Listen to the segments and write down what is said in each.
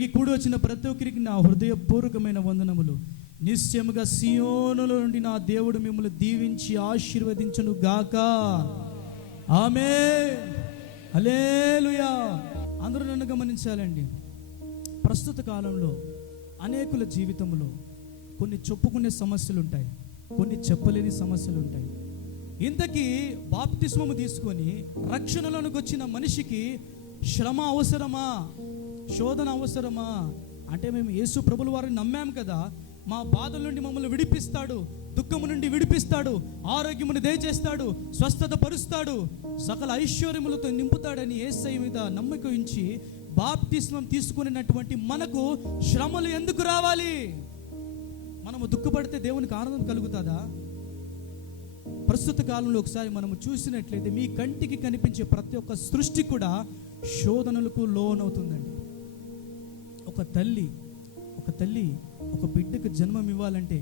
ఈ కూడి వచ్చిన ప్రతి ఒక్కరికి నా హృదయపూర్వకమైన వందనములు. నిశ్చయముగా సియోనులో నుండి నా దేవుడు మిమ్మల్ని దీవించి ఆశీర్వదించును గాక. ఆమేన్, హల్లెలూయా. అందరూ నన్ను గమనించాలండి. ప్రస్తుత కాలంలో అనేకుల జీవితంలో కొన్ని చెప్పుకునే సమస్యలు ఉంటాయి, కొన్ని చెప్పలేని సమస్యలు ఉంటాయి. ఇంతకీ బాప్తిస్మము తీసుకొని రక్షణలోనికి వచ్చిన మనిషికి శ్రమ అవసరమా, శోధన అవసరమా? అంటే మేము యేసు ప్రభుల వారిని నమ్మాం కదా, మా బాధల నుండి మమ్మల్ని విడిపిస్తాడు, దుఃఖము నుండి విడిపిస్తాడు, ఆరోగ్యమును దయచేస్తాడు, స్వస్థత పరుస్తాడు, సకల ఐశ్వర్యములతో నింపుతాడని యేసయ్య మీద నమ్మకం ఉంచి బాప్తిస్మం తీసుకునేటువంటి మనకు శ్రమలు ఎందుకు రావాలి? మనము దుఃఖపడితే దేవునికి ఆనందం కలుగుతుందా? ప్రస్తుత కాలంలో ఒకసారి మనము చూసినట్లయితే మీ కంటికి కనిపించే ప్రతి ఒక్క సృష్టి కూడా శోధనలకు లోనవుతుందండి. ఒక తల్లి ఒక బిడ్డకు జన్మం ఇవ్వాలంటే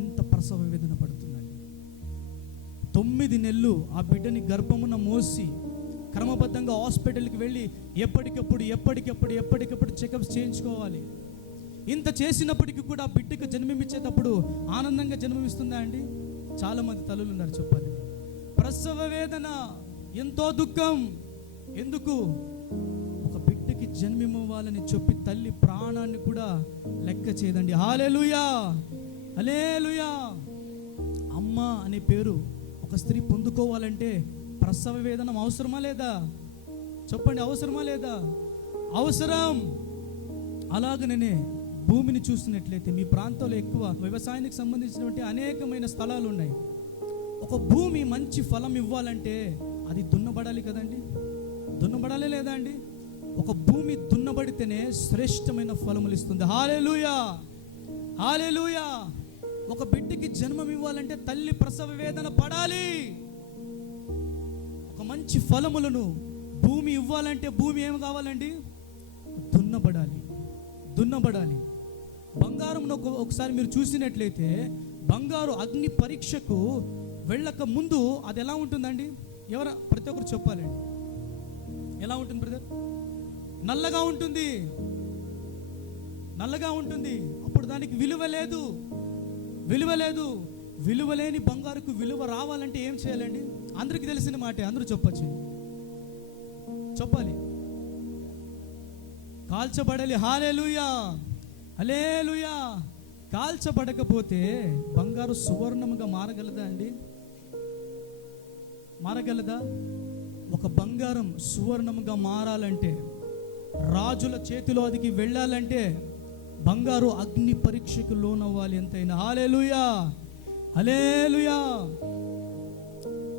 ఎంత ప్రసవ వేదన పడుతుందండి. 9 నెలలు ఆ బిడ్డని గర్భమున మోసి క్రమబద్ధంగా హాస్పిటల్కి వెళ్ళి ఎప్పటికప్పుడు చెకప్స్ చేయించుకోవాలి. ఇంత చేసినప్పటికీ కూడా బిడ్డకు జన్మమిచ్చేటప్పుడు ఆనందంగా జన్మమిస్తుందా అండి? చాలామంది తల్లులు ఉన్నారు చెప్పాలి. ప్రసవ వేదన, ఎంతో దుఃఖం. ఎందుకు? ఒక బిడ్డకి జన్మమివ్వాలని చెప్పి తల్లి ప్రాణాన్ని కూడా లెక్క చేయదండి. హల్లెలూయా, హల్లెలూయా. అమ్మ అనే పేరు ఒక స్త్రీ పొందుకోవాలంటే ప్రసవ వేదన అవసరమా లేదా? చెప్పండి, అవసరమా లేదా? అవసరం. అలాగనే భూమిని చూసినట్లయితే మీ ప్రాంతంలో ఎక్కువ వ్యవసాయానికి సంబంధించినటువంటి అనేకమైన స్థలాలు ఉన్నాయి. ఒక భూమి మంచి ఫలం ఇవ్వాలంటే అది దున్నబడాలి కదండి, దున్నబడాలి లేదా అండి? ఒక భూమి దున్నబడితేనే శ్రేష్టమైన ఫలములు ఇస్తుంది. హల్లెలూయా, హల్లెలూయా. ఒక బిడ్డకి జన్మం ఇవ్వాలంటే తల్లి ప్రసవ వేదన పడాలి. ఒక మంచి ఫలములను భూమి ఇవ్వాలంటే భూమి ఏం కావాలండి? దున్నబడాలి. బంగారం ఒకసారి మీరు చూసినట్లయితే బంగారు అగ్ని పరీక్షకు వెళ్ళక ముందు అది ఎలా ఉంటుందండి? ప్రతి ఒక్కరు చెప్పాలండి. ఎలా ఉంటుంది బ్రదర్? నల్లగా ఉంటుంది. అప్పుడు దానికి విలువ లేదు. విలువ లేని బంగారుకు విలువ రావాలంటే ఏం చేయాలండి? అందరికి తెలిసిన మాటే, అందరూ చెప్పాలి. కాల్చబడాలి. హల్లెలూయా, హల్లెలూయా. కాల్చబడకపోతే బంగారు సువర్ణముగా మారగలదా అండి? మారగలదా? ఒక బంగారం సువర్ణముగా మారాలంటే, రాజుల చేతిలో అదికి వెళ్ళాలంటే బంగారు అగ్ని పరీక్షకు లోనవ్వాలి ఎంతైనా. హల్లెలూయా, హల్లెలూయా.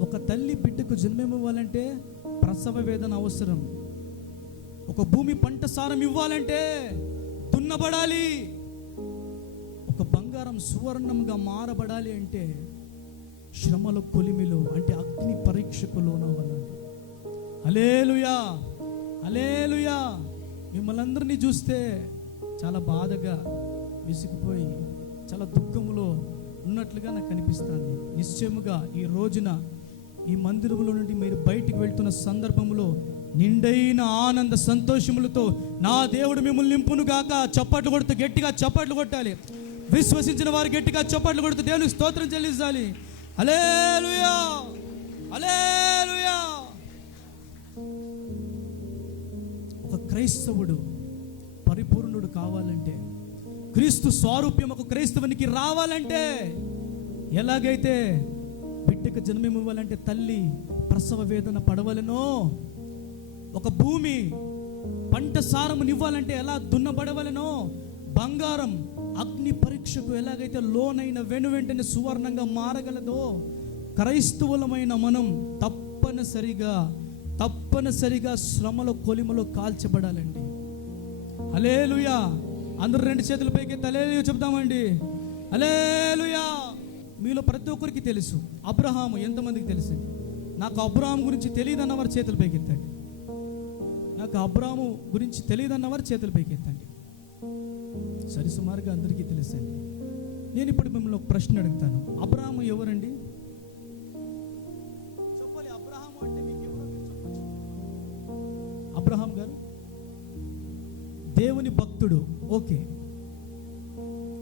ఒక తల్లి బిడ్డకు జన్మమివ్వాలంటే ప్రసవ వేదన అవసరం. ఒక భూమి పంట సారం ఇవ్వాలంటే దున్నబడాలి. ఒక బంగారం సువర్ణంగా మారబడాలి అంటే శ్రమల కొలిమిలో, అంటే అగ్ని పరీక్షకు లోనవ్వాలండి. హల్లెలూయా, హల్లెలూయా. మిమ్మల్ని అందరినీ చూస్తే చాలా బాధగా, విసిగిపోయి, చాలా దుఃఖములో ఉన్నట్లుగా నాకు కనిపిస్తుంది. నిశ్చయముగా ఈ రోజున ఈ మందిరంలో నుండి మీరు బయటికి వెళ్తున్న సందర్భంలో నిండైన ఆనంద సంతోషములతో నా దేవుడు మిమ్మల్ని నింపును గాక. చప్పట్లు కొడుతూ గట్టిగా చప్పట్లు కొట్టాలి. విశ్వసించిన వారు గట్టిగా చప్పట్లు కొడుతూ దేవునికి స్తోత్రం చెల్లించాలి. హల్లెలూయా, హల్లెలూయా. ఒక క్రైస్తవుడు పరిపూర్ణుడు కావాలంటే, క్రీస్తు స్వరూప్యం ఒక క్రైస్తవునికి రావాలంటే, ఎలాగైతే బిడ్డకు జన్మం ఇవ్వాలంటే తల్లి ప్రసవ వేదన పడవలనో, ఒక భూమి పంట సారమును ఇవ్వాలంటే ఎలా దున్నబడవలనో, బంగారం అగ్ని పరీక్షకు ఎలాగైతే లోనైన వెంటనే సువర్ణంగా మారగలదో, క్రైస్తవులమైన మనం తప్పనిసరిగా శ్రమలో కొలిమలో కాల్చబడాలండి. హల్లెలూయా. అందరూ 2 చేతుల పైకి హల్లెలూయా చెప్తామండి. హల్లెలూయా. మీలో ప్రతి ఒక్కరికి తెలుసు అబ్రహాము. ఎంతమందికి తెలిసింది? నాకు అబ్రహాము గురించి తెలియదన్నవారు చేతుల పైకి ఎత్తండి. నాకు అబ్రహాము గురించి తెలియదన్నవారు చేతుల పైకి ఎత్తండి. సరి సుమారుగా అందరికీ తెలుసండి. నేను ఇప్పుడు మిమ్మల్ని ఒక ప్రశ్న అడుగుతాను. అబ్రహాము ఎవరండి? చెప్పాలి. అబ్రహాము అంటే మీకు ఎవరో చెప్పచ్చు. అబ్రహాం గారు దేవుని భక్తుడు. ఓకే,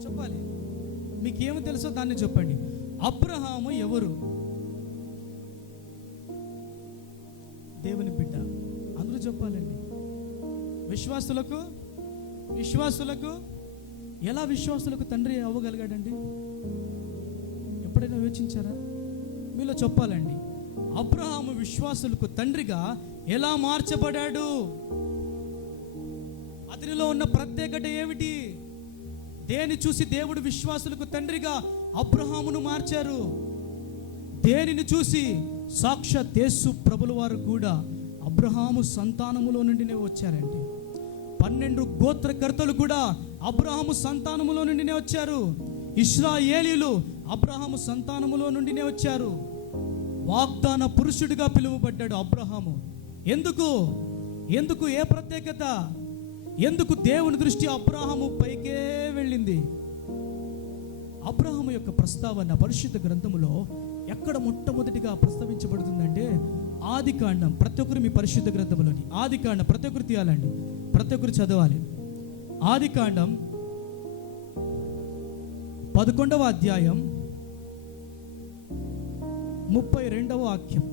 చెప్పాలి. మీకేమి తెలుసో దాన్ని చెప్పండి. అబ్రహాము ఎవరు? దేవుని బిడ్డ. అందరూ చెప్పాలండి. విశ్వాసులకు ఎలా విశ్వాసులకు తండ్రి అవ్వగలిగాడండి? ఎప్పుడైనా యోచించారా? మీలో చెప్పాలండి. అబ్రహాము విశ్వాసులకు తండ్రిగా ఎలా మార్చబడాడు? అతనిలో ఉన్న ప్రత్యేకత ఏమిటి? దేని చూసి దేవుడు విశ్వాసులకు తండ్రిగా అబ్రహామును మార్చారు? దేనిని చూసి? సాక్షాత్ యేసు ప్రభుల వారు కూడా అబ్రహాము సంతానములో నుండినే వచ్చారండి. 12 గోత్రకర్తలు కూడా అబ్రహాము సంతానములో నుండినే వచ్చారు. ఇశ్రాయేలీయులు అబ్రహాము సంతానములో నుండినే వచ్చారు. వాగ్దాన పురుషుడిగా పిలువబడ్డాడు అబ్రహాము. ఎందుకు? ఏ ప్రత్యేకత? ఎందుకు దేవుని దృష్టి అబ్రహాము పైకే వెళ్ళింది? అబ్రహాము యొక్క ప్రస్తావన పరిశుద్ధ గ్రంథములో ఎక్కడ మొట్టమొదటిగా ప్రస్తావించబడుతుందంటే ఆదికాండం. ప్రతి ఒక్కరు మీ పరిశుద్ధ గ్రంథంలోని ఆదికాండం ప్రతి ఒక్కరు తీయాలండి, ప్రతి ఒక్కరు చదవాలి. ఆదికాండం 11వ అధ్యాయం 32వ వాక్యం.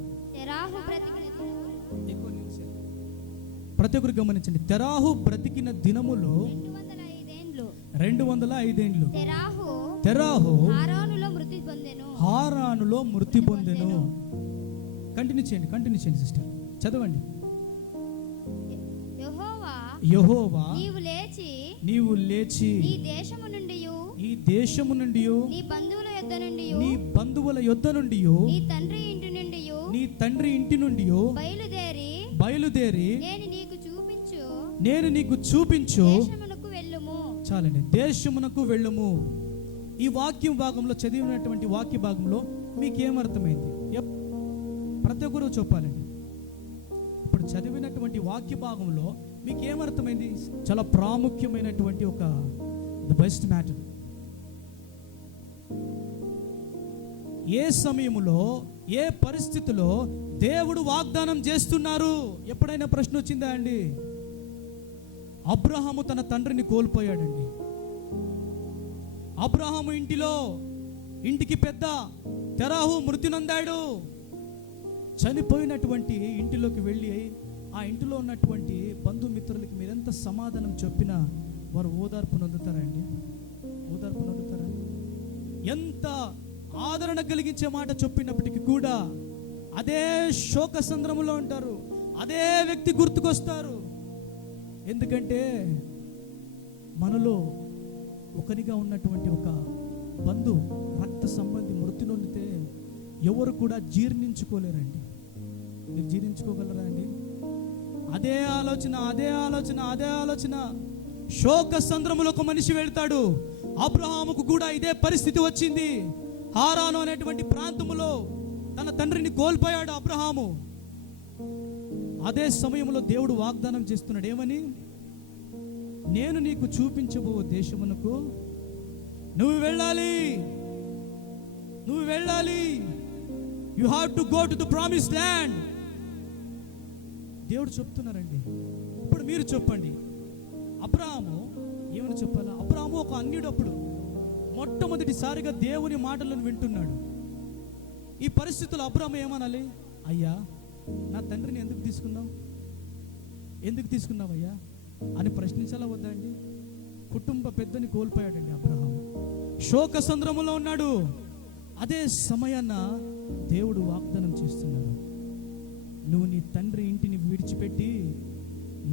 ప్రతి ఒక్కరు గమనించండి. తెరాహు బ్రతికిన దినములో 205 ఏండ్లు. తెరాహు హారానులో మృతి పొందెను. కంటిన్యూ చేయండి సిస్టర్, చదవండి. యెహోవా నీవు లేచి ఈ దేశము నుండి నీ బంధువుల యొద్ద నుండి నీ తండ్రి ఇంటి నుండి బయలుదేరి నేను నీకు చూపించు చాలండి, దేశమునకు వెళ్ళుము. ఈ వాక్యం భాగంలో చదివినటువంటి వాక్య భాగంలో మీకేమర్థమైంది? ప్రతి ఒక్కరూ చెప్పాలండి. ఇప్పుడు చదివినటువంటి వాక్య భాగంలో మీకేమర్థమైంది? చాలా ప్రాముఖ్యమైనటువంటి ఒక ది బెస్ట్ మ్యాటర్. ఏ సమయంలో ఏ పరిస్థితిలో దేవుడు వాగ్దానం చేస్తున్నారు? ఎప్పుడైనా ప్రశ్న వచ్చిందా అండి? అబ్రహాము తన తండ్రిని కోల్పోయాడండి. అబ్రహాము ఇంటికి పెద్ద తెరాహు మృతి నొందాడు. చనిపోయినటువంటి ఇంటిలోకి వెళ్ళి ఆ ఇంటిలో ఉన్నటువంటి బంధుమిత్రులకి మీరెంత సమాధానం చెప్పినా వారు ఓదార్పు నొందుతారండి? ఓదార్పు నొందుతారా? ఎంత ఆదరణ కలిగించే మాట చెప్పినప్పటికీ కూడా అదే శోక సంద్రములో ఉంటారు, అదే వ్యక్తి గుర్తుకొస్తారు. ఎందుకంటే మనలో ఒకరిగా ఉన్నటువంటి ఒక బంధు రక్త సంబంధి మృతి నొందితే ఎవరు కూడా జీర్ణించుకోలేరండి. మీరు జీర్ణించుకోగలరా అండి? అదే ఆలోచన శోక సంద్రములో ఒక మనిషి వెళ్తాడు. అబ్రహాముకు కూడా ఇదే పరిస్థితి వచ్చింది. హారాను అనేటువంటి ప్రాంతములో తన తండ్రిని కోల్పోయాడు అబ్రహాము. అదే సమయంలో దేవుడు వాగ్దానం చేస్తున్నాడు. ఏమని? నేను నీకు చూపించబో దేశమునకు నువ్వు వెళ్ళాలి. You have to go to the promised land. దేవుడు చెప్తున్నారండి. ఇప్పుడు మీరు చెప్పండి, అబ్రహాము ఏమని చెప్పాలా? అబ్రహాము ఒక అన్యుడు. అప్పుడు మొట్టమొదటిసారిగా దేవుని మాటలను వింటున్నాడు. ఈ పరిస్థితుల్లో అబ్రహాము ఏమనాలి? అయ్యా, నా తండ్రిని ఎందుకు తీసుకున్నావయ్యా అని ప్రశ్నించాలా వద్దా అండి? కుటుంబ పెద్దని కోల్పోయాడండి అబ్రహాము. శోక సంద్రములో ఉన్నాడు. అదే సమయాన దేవుడు వాగ్దానం చేస్తున్నాడు, నువ్వు నీ తండ్రి ఇంటిని విడిచిపెట్టి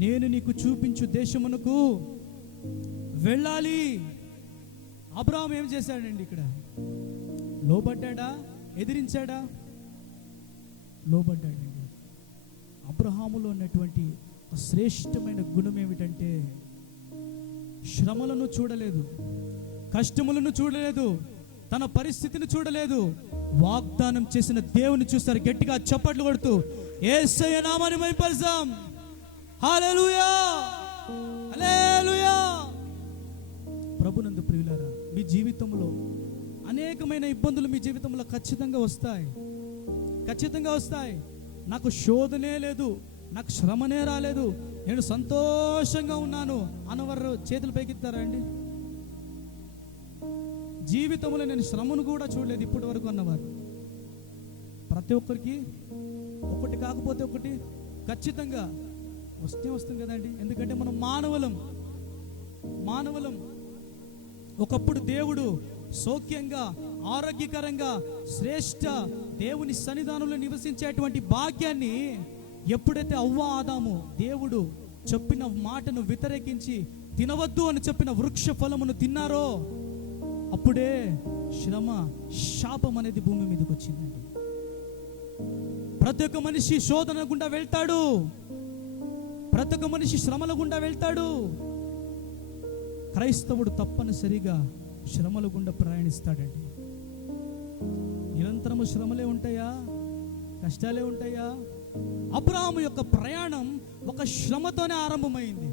నేను నీకు చూపించు దేశమునకు వెళ్ళాలి. అబ్రహాము ఏం చేశాడండి? ఇక్కడ లోబడ్డా? ఎదిరించాడా? లోబడ్డాడండి. అబ్రహాములో ఉన్నటువంటి శ్రేష్టమైన గుణం ఏమిటంటే శ్రమలను చూడలేదు, కష్టములను చూడలేదు, తన పరిస్థితిని చూడలేదు. వాగ్దానం చేసిన దేవుని చూస్తారు. గట్టిగా చప్పట్లు కొడుతూ యేసయ్య నామమును మహిమపరచుదాం. హల్లెలూయా, హల్లెలూయా. ప్రభునందు ప్రియులారా, మీ జీవితంలో అనేకమైన ఇబ్బందులు మీ జీవితంలో ఖచ్చితంగా వస్తాయి. నాకు శోధనే లేదు, నాకు శ్రమనే రాలేదు, నేను సంతోషంగా ఉన్నాను అన్నవారు చేతులు పైకెత్తారా అండి? జీవితంలో నేను శ్రమను కూడా చూడలేదు ఇప్పటి వరకు అన్నవారు. ప్రతి ఒక్కరికి ఒకటి కాకపోతే ఒకటి ఖచ్చితంగా వస్తుంది కదండి. ఎందుకంటే మనం మానవులం. ఒకప్పుడు దేవుడు సౌఖ్యంగా, ఆరోగ్యకరంగా, శ్రేష్ఠ దేవుని సన్నిధానంలో నివసించేటువంటి భాగ్యాన్ని ఎప్పుడైతే అవ్వ ఆదాము దేవుడు చెప్పిన మాటను వ్యతిరేకించి తినవద్దు అని చెప్పిన వృక్ష ఫలమును తిన్నారో అప్పుడే శ్రమ, శాపం అనేది భూమి మీదకి వచ్చిందండి. ప్రతి ఒక్క మనిషి శోధన గుండా వెళ్తాడు, ప్రతి ఒక్క మనిషి శ్రమల గుండా వెళ్తాడు. క్రైస్తవుడు తప్పనిసరిగా శ్రమల గుండా ప్రయాణిస్తాడండి. నిరంతరము శ్రమలే ఉంటాయా? కష్టాలే ఉంటాయా? అబ్రహాము యొక్క ప్రయాణం ఒక శ్రమతోనే ఆరంభమైంది,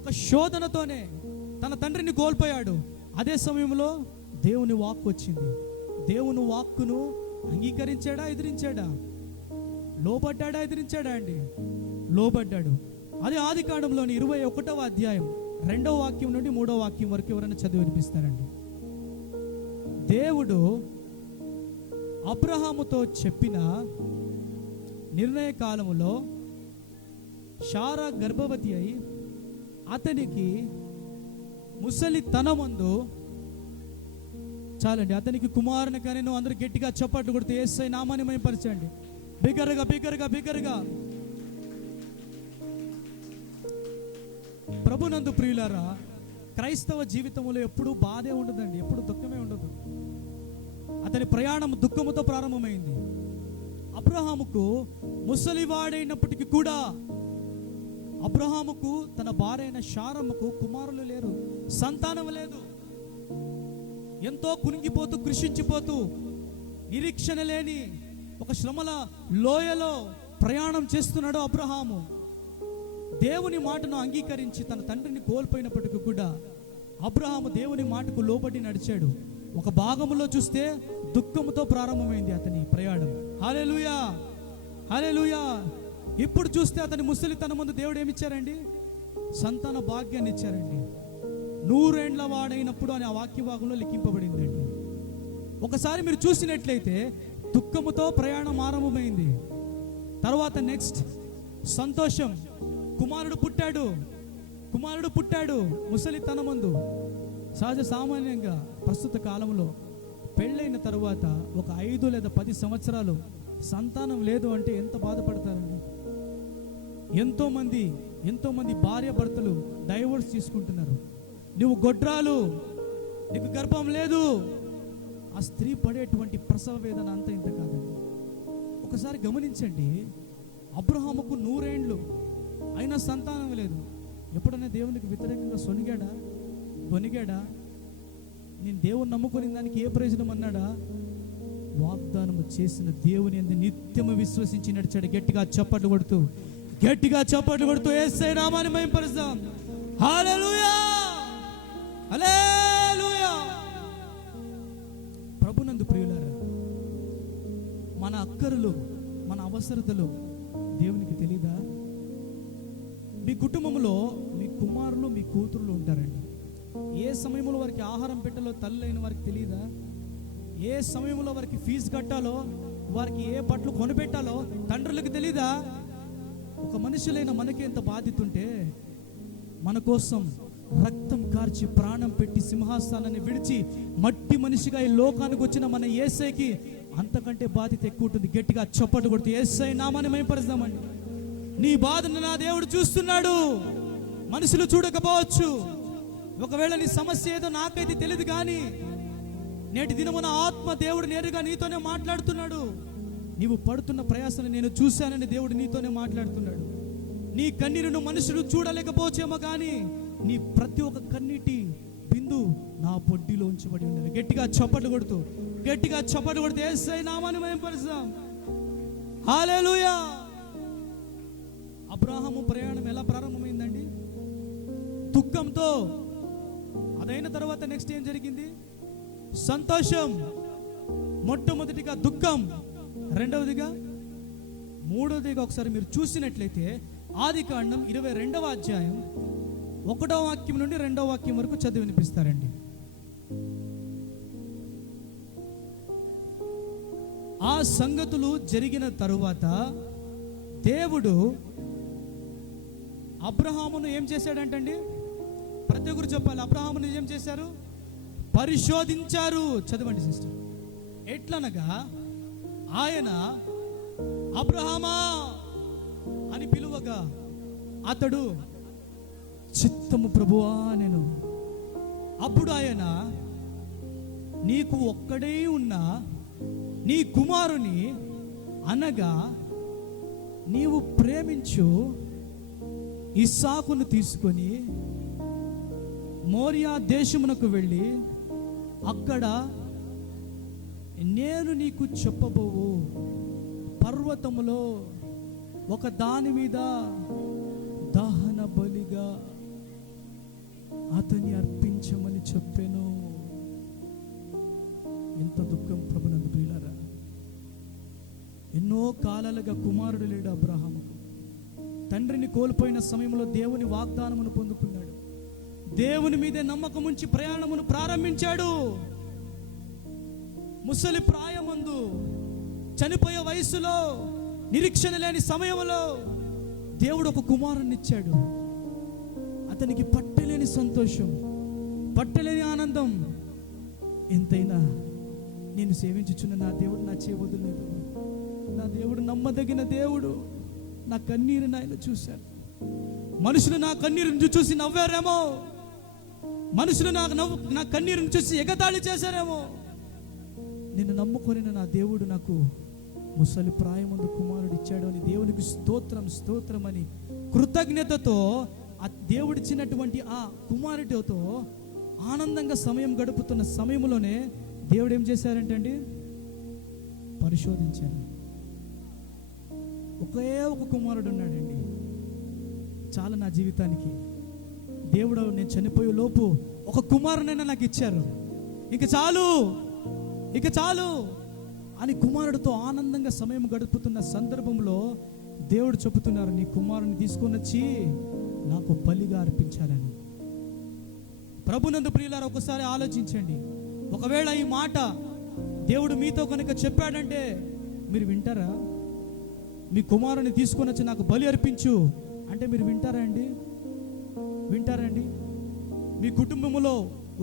ఒక శోధనతోనే. తన తండ్రిని కోల్పోయాడు. అదే సమయంలో దేవుని వాక్కు వచ్చింది. దేవుని వాక్కును అంగీకరించాడా, ఎదిరించాడా? లోబడ్డాడా, ఎదిరించాడా అండి? లోబడ్డాడు. అదే ఆదికాండంలోని 21వ అధ్యాయం 2వ వాక్యం నుండి 3వ వాక్యం వరకు ఎవరైనా చదివి వినిపిస్తారండి. దేవుడు అబ్రహాముతో చెప్పిన నిర్ణయ కాలములో శారా గర్భవతి అయి అతనికి ముసలితనమందు, చాలండి, అతనికి కుమారుని కానీ నువ్వు అందరూ గట్టిగా చప్పట్లు కొడితే యేసయ్య నామాన్ని మహిమపరచండి. బిగ్గరగా ప్రభునందు ప్రియులారా, క్రైస్తవ జీవితంలో ఎప్పుడూ బాధే ఉండదండి, ఎప్పుడు దుఃఖమే ఉండదు. అతని ప్రయాణం దుఃఖముతో ప్రారంభమైంది. అబ్రహాముకు ముసలివాడైనప్పటికీ కూడా అబ్రహాముకు తన భార్య అయిన శారమ్మకు కుమారులు లేరు, సంతానం లేదు. ఎంతో కునిగిపోతూ, కృషించిపోతూ, నిరీక్షణ లేని ఒక శ్రమల లోయలో ప్రయాణం చేస్తున్నాడు అబ్రహాము. దేవుని మాటను అంగీకరించి తన తండ్రిని కోల్పోయినప్పటికీ కూడా అబ్రహాము దేవుని మాటకు లోబడి నడిచాడు. ఒక భాగంలో చూస్తే దుఃఖముతో ప్రారంభమైంది అతని ప్రయాణం. హల్లెలూయా, హల్లెలూయా. ఇప్పుడు చూస్తే అతని ముసలితనం ముందు దేవుడు ఏమిచ్చారండి? సంతాన భాగ్యాన్ని ఇచ్చారండి. 100 ఏండ్ల వాడైనప్పుడు అని ఆ వాక్య భాగంలో లిఖింపబడిందండి. ఒకసారి మీరు చూసినట్లయితే దుఃఖముతో ప్రయాణం ఆరంభమైంది. తర్వాత నెక్స్ట్ సంతోషం. కుమారుడు పుట్టాడు ముసలితనం ముందు. సహజ సామాన్యంగా ప్రస్తుత కాలంలో పెళ్ళైన తరువాత ఒక 5 లేదా 10 సంవత్సరాలు సంతానం లేదు అంటే ఎంత బాధపడతారండి. ఎంతో మంది భార్య భర్తలు డైవోర్స్ తీసుకుంటున్నారు. నువ్వు గొడ్రాలు, నీకు గర్భం లేదు. ఆ స్త్రీ పడేటువంటి ప్రసవ వేదన అంత ఇంత కాదండి. ఒకసారి గమనించండి, అబ్రహాముకు 100 ఏండ్లు అయినా సంతానం లేదు. ఎప్పుడైనా దేవునికి వ్యతిరేకంగా గొనిగాడా? నేను దేవుని నమ్ముకుని దానికి ఏ ప్రయోజనం అన్నాడా? వాగ్దానము చేసిన దేవుని యందు నిత్యము విశ్వసించి నడిచాడు. గట్టిగా చప్పట్లు కొడుతూ యేసయ్య నామాన్ని మహిమపరుస్తాం. హల్లెలూయా, హల్లెలూయా. ప్రభునందు ప్రియులారా, మన అక్కరలు, మన అవసరతలు దేవునికి తెలీదా? మీ కుటుంబంలో మీ కుమారులు, మీ కూతుర్లు ఉంటారండి. ఏ సమయంలో వారికి ఆహారం పెట్టాలో తల్లి అయిన వారికి తెలియదా? ఏ సమయంలో వారికి ఫీజు కట్టాలో, వారికి ఏ బట్టలు కొనిపెట్టాలో తండ్రులకు తెలీదా? ఒక మనుషులైన మనకి ఎంత బాధ్యత ఉంటే, మన కోసం రక్తం కార్చి ప్రాణం పెట్టి సింహాసనాన్ని విడిచి మట్టి మనిషిగా ఈ లోకానికి వచ్చిన మన యేసయ్యకి అంతకంటే బాధ్యత ఎక్కువ ఉంటుంది. గట్టిగా చప్పట్లు కొడుతూ యేసయ్య నామాన్ని మహిమపరుస్తామండి. నీ బాధను నా దేవుడు చూస్తున్నాడు. మనుషులు చూడకపోవచ్చు. ఒకవేళ నీ సమస్య ఏదో నాకైతే తెలియదు, కానీ నేటి దినమున ఆత్మ దేవుడు నేరుగా నీతోనే మాట్లాడుతున్నాడు. నీవు పడుతున్న ప్రయాసను నేను చూశానని దేవుడు నీతోనే మాట్లాడుతున్నాడు. నీ కన్నీరును మనుషులు చూడలేకపోవచ్చేమో, కానీ నీ ప్రతి ఒక్క కన్నీటి బిందు నా పొడ్డిలో ఉంచబడి ఉన్నది. గట్టిగా చప్పట్లు కొడుతూ యేసయ్య నామాన్ని మహిమపరుస్తాం. హల్లెలూయా. అబ్రహాము ప్రయాణం ఎలా ప్రారంభమైందండి? దుఃఖంతో. అదైన తర్వాత నెక్స్ట్ ఏం జరిగింది? సంతోషం. మొట్టమొదటిగా దుఃఖం, రెండవదిగా, మూడవదిగా ఒకసారి మీరు చూసినట్లయితే ఆదికాండం 22వ అధ్యాయం 1వ వాక్యం నుండి 2వ వాక్యం వరకు చదివి వినిపిస్తారండి. ఆ సంగతులు జరిగిన తరువాత దేవుడు అబ్రహామును ఏం చేశాడంటండి? ప్రతి ఒక్కరు చెప్పాలి. అబ్రహామును ఏం చేశారు? పరిశోధించారు. చదవండి సిస్టర్. ఎట్లనగా ఆయన అబ్రహామా అని పిలువగా అతడు చిత్తము ప్రభువా నేను. అప్పుడు ఆయన, నీకు ఒక్కడే ఉన్న నీ కుమారుని అనగా నీవు ప్రేమించు ఇస్సాకును తీసుకొని మోరియా దేశమునకు వెళ్ళి అక్కడ నేను నీకు చెప్పబోవు పర్వతములో ఒక దాని మీద దహన బలిగా అతన్ని అర్పించమని చెప్పాను. ఎంత దుఃఖం ప్రభునందు ప్రియులారా. ఎన్నో కాలాలుగా కుమారుడు లేడు అబ్రహాముకు. తండ్రిని కోల్పోయిన సమయంలో దేవుని వాగ్దానమును పొందుకున్నాడు. దేవుని మీదే నమ్మకం ఉంచి ప్రయాణమును ప్రారంభించాడు. ముసలి ప్రాయమందు, చనిపోయే వయసులో, నిరీక్షణ లేని సమయంలో దేవుడు ఒక కుమారుని ఇచ్చాడు. అతనికి పట్టలేని సంతోషం, పట్టలేని ఆనందం. ఎంతైనా నేను సేవించుచున్న నా దేవుడు నా చేయి వదలలేదు. నా దేవుడు నమ్మదగిన దేవుడు. నా కన్నీరుని ఆయన చూశాడు. మనుషులు నా కన్నీరుని చూసి నవ్వారేమో, మనుషులు నా కన్నీరుని చూసి ఎగతాళి చేశారేమో, నిన్ను నమ్ముకొని నా దేవుడు నాకు ముసలి ప్రాయమందు కుమారుడు ఇచ్చాడు అని దేవునికి స్తోత్రం స్తోత్రం అని కృతజ్ఞతతో ఆ దేవుడిచ్చినటువంటి ఆ కుమారుడితో ఆనందంగా సమయం గడుపుతున్న సమయంలోనే దేవుడు ఏం చేశారంటే అండి, పరిశోధించాడు. ఒకే ఒక కుమారుడు ఉన్నాడండి, చాలా నా జీవితానికి. దేవుడు నేను చనిపోయే లోపు ఒక కుమారునైనా నాకు ఇచ్చారు, ఇక చాలు ఇక చాలు అని కుమారుడితో ఆనందంగా సమయం గడుపుతున్న సందర్భంలో దేవుడు చెబుతున్నారు, నీ కుమారుని తీసుకొని వచ్చి నాకు బలిగా అర్పించాలని. ప్రభునందు ప్రియులారా, ఒకసారి ఆలోచించండి. ఒకవేళ ఈ మాట దేవుడు మీతో కనుక చెప్పాడంటే మీరు వింటారా? మీ కుమారుని తీసుకొని వచ్చి నాకు బలి అర్పించు అంటే మీరు వింటారా అండి? వింటారా అండి? మీ కుటుంబంలో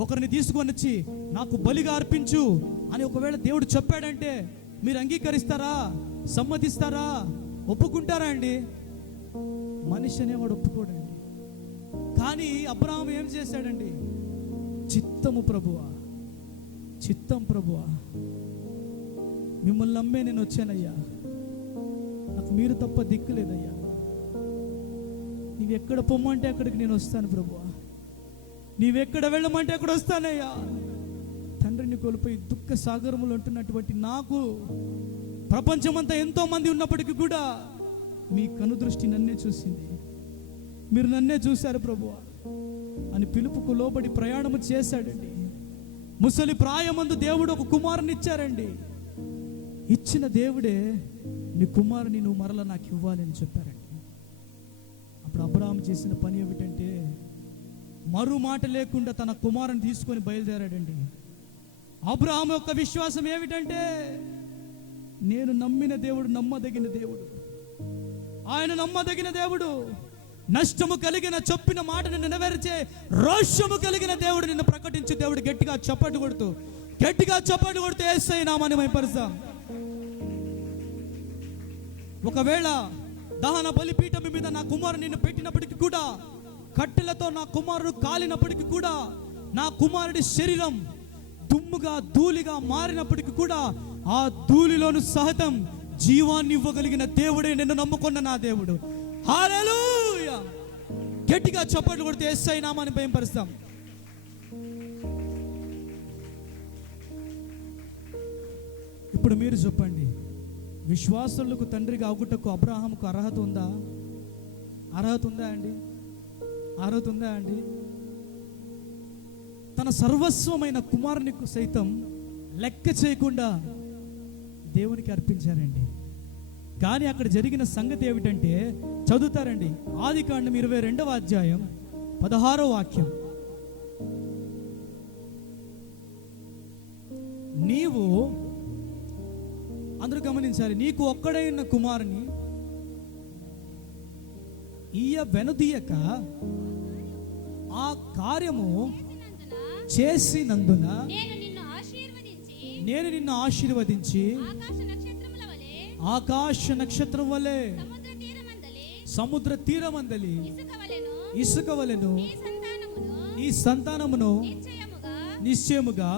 ఒకరిని తీసుకొని వచ్చి నాకు బలిగా అర్పించు అని ఒకవేళ దేవుడు చెప్పాడంటే మీరు అంగీకరిస్తారా? సమ్మతిస్తారా? ఒప్పుకుంటారా అండి? మనిషి అనేవాడు ఒప్పుకోడండి. కానీ అబ్రహాము ఏం చేశాడండి? చిత్తము ప్రభువా, చిత్తం ప్రభువా, మిమ్మల్ని నమ్మే నేను వచ్చానయ్యా, నాకు మీరు తప్ప దిక్కు లేదయ్యా, నీవెక్కడ పొమ్మంటే అక్కడికి నేను వస్తాను ప్రభువా, నీవెక్కడ వెళ్ళమంటే అక్కడ వస్తానయ్యా. తండ్రిని కోల్పోయి దుఃఖ సాగరములు ఉంటున్నటువంటి నాకు, ప్రపంచమంతా ఎంతో మంది ఉన్నప్పటికీ కూడా మీ కనుదృష్టి నన్నే చూసింది, మీరు నన్నే చూశారు ప్రభువా అని పిలుపుకు లోబడి ప్రయాణము చేశాడండి. ముసలి ప్రాయమందు దేవుడు ఒక కుమారుని ఇచ్చారండి. ఇచ్చిన దేవుడే నీ కుమారుని నువ్వు మరలా నాకు ఇవ్వాలి అని చెప్పారండి. అప్పుడు అబ్రహాము చేసిన పని ఏమిటంటే మరో మాట లేకుండా తన కుమారుని తీసుకొని బయలుదేరాడండి. అబ్రహాము యొక్క విశ్వాసం ఏమిటంటే, నేను నమ్మిన దేవుడు నమ్మదగిన దేవుడు, ఆయన నమ్మదగిన దేవుడు, నష్టము కలిగిన చెప్పిన మాటను నెరవేర్చే రోషము కలిగిన దేవుడు, నిన్ను ప్రకటించే దేవుడు. గట్టిగా చప్పట్లు కొడుతూ యేసయ్య నామాన్ని మహిమపరుస్తాం. ఒకవేళ దహన బలిపీఠం మీద నా కుమారుడు నిన్ను పెట్టినప్పటికీ కూడా, కట్టెలతో నా కుమారుడు కాలినప్పటికీ కూడా, నా కుమారుడి శరీరం దుమ్ముగా ధూళిగా మారినప్పటికీ కూడా, ఆ ధూళిలోను సహితం జీవాన్ని ఇవ్వగలిగిన దేవుడే నిన్ను నమ్ముకున్న నా దేవుడు. హల్లెలూయా! గట్టిగా చప్పట్లు కొడితే యేసయ్య నామాన్ని మహిమపరుస్తాం. ఇప్పుడు మీరు చెప్పండి, విశ్వాసులకు తండ్రిగా అవుటకు అబ్రహాముకు అర్హత ఉందా? అర్హత ఉందా అండి? అర్హత ఉందా అండి? తన సర్వస్వమైన కుమారునికి సైతం లెక్క చేయకుండా దేవునికి అర్పించారండి. కానీ అక్కడ జరిగిన సంగతి ఏమిటంటే, చదువుతారండి, ఆదికాండం 22వ అధ్యాయం 16వ వాక్యం. నీవు అందరూ గమనించాలి, నీకు ఒక్కడైన కుమారుని వెనుదీయక ఆ కార్యము చేసినందున నేను నిన్ను ఆశీర్వదించి ఆకాశ నక్షత్రం వలె సముద్ర తీరమందలి ఇసుక వలెను నీ సంతానమును నిశ్చయముగా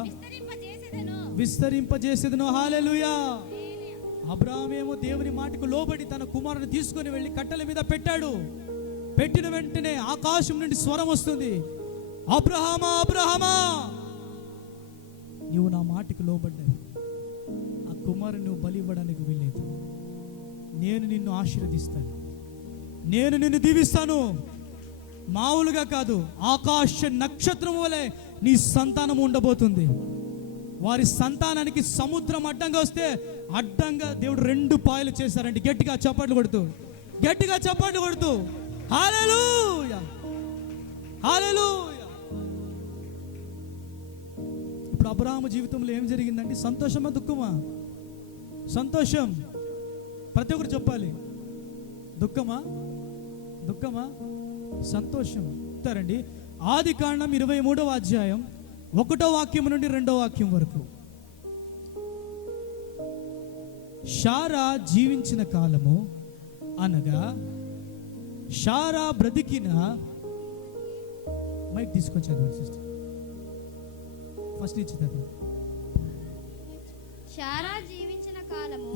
విస్తరింపజేసేదను. హల్లెలూయా. అబ్రాహామేమో దేవుని మాటకు లోబడి తన కుమారుని తీసుకొని వెళ్ళి కట్టెల మీద పెట్టాడు. పెట్టిన వెంటనే ఆకాశం నుండి స్వరం వస్తుంది, అబ్రహామా అబ్రహామా, నీవు నా మాటకు లోబడ్డావు, ఆ కుమారుని నువ్వు బలి ఇవ్వడానికి వీల్లేదు. నేను నిన్ను ఆశీర్వదిస్తాను, నేను నిన్ను దీవిస్తాను. మామూలుగా కాదు, ఆకాశ నక్షత్రం వలె నీ సంతానం ఉండబోతుంది. వారి సంతానానికి సముద్రం అడ్డంగా వస్తే అడ్డంగా దేవుడు 2 పాయలు చేశారండి. గట్టిగా చప్పట్లు కొడుతూ, గట్టిగా చప్పట్లు కొడుతూ హల్లెలూయా హల్లెలూయా. ఇప్పుడు అబ్రహాము జీవితంలో ఏం జరిగిందండి? సంతోషమా దుఃఖమా? సంతోషం. ప్రతి ఒక్కరు చెప్పాలి. దుఃఖమా? దుఃఖమా? సంతోషం. చెప్తారండి. ఆదికాండం 23వ అధ్యాయం 1వ వాక్యం నుండి 2వ వాక్యం వరకు. శారా జీవించిన కాలము అనగా శారా బ్రతికిన, మైక్ తీసుకొచ్చాను సిస్టర్, ఫస్ట్ నుంచి చదువు.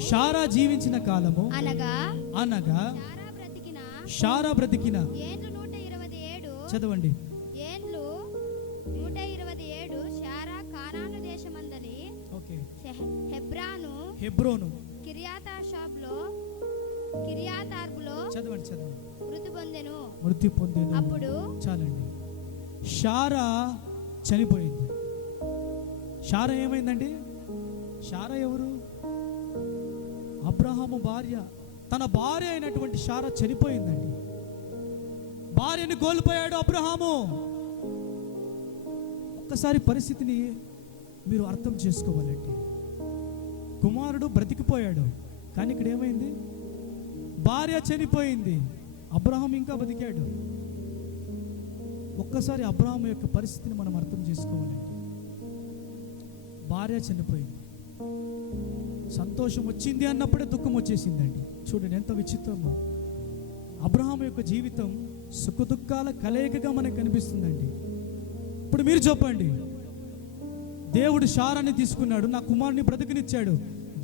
శారా జీవించిన కాలము అనగా శారా బ్రతికిన ఏండ్లు 127. చదవండి. ఏండ్లు 127 శారా కానాను దేశమందలి హెబ్రోను కిర్యాతార్బులో చదవండి మృతి పొందెను. అప్పుడు చాలండి. శారా చనిపోయింది. శారా ఏమైందండి? శారా ఎవరు? అబ్రహాము భార్య. తన భార్య అయినటువంటి శారా చనిపోయిందండి. భార్యని కోల్పోయాడు అబ్రహాము. ఒక్కసారి పరిస్థితిని మీరు అర్థం చేసుకోవాలండి. కుమారుడు బ్రతికిపోయాడు, కానీ ఇక్కడ ఏమైంది? భార్య చనిపోయింది, అబ్రహాం ఇంకా బతికాడు. ఒక్కసారి అబ్రహాం యొక్క పరిస్థితిని మనం అర్థం చేసుకోవాలండి. భార్య చనిపోయింది, సంతోషం వచ్చింది అన్నప్పుడే దుఃఖం వచ్చేసిందండి. చూడండి ఎంత విచిత్రమో. అబ్రహాం యొక్క జీవితం సుఖ దుఃఖాల కలయికగా మనకు కనిపిస్తుందండి. ఇప్పుడు మీరు చెప్పండి, దేవుడు శారాన్ని తీసుకున్నాడు, నా కుమారుని బ్రతికినిచ్చాడు,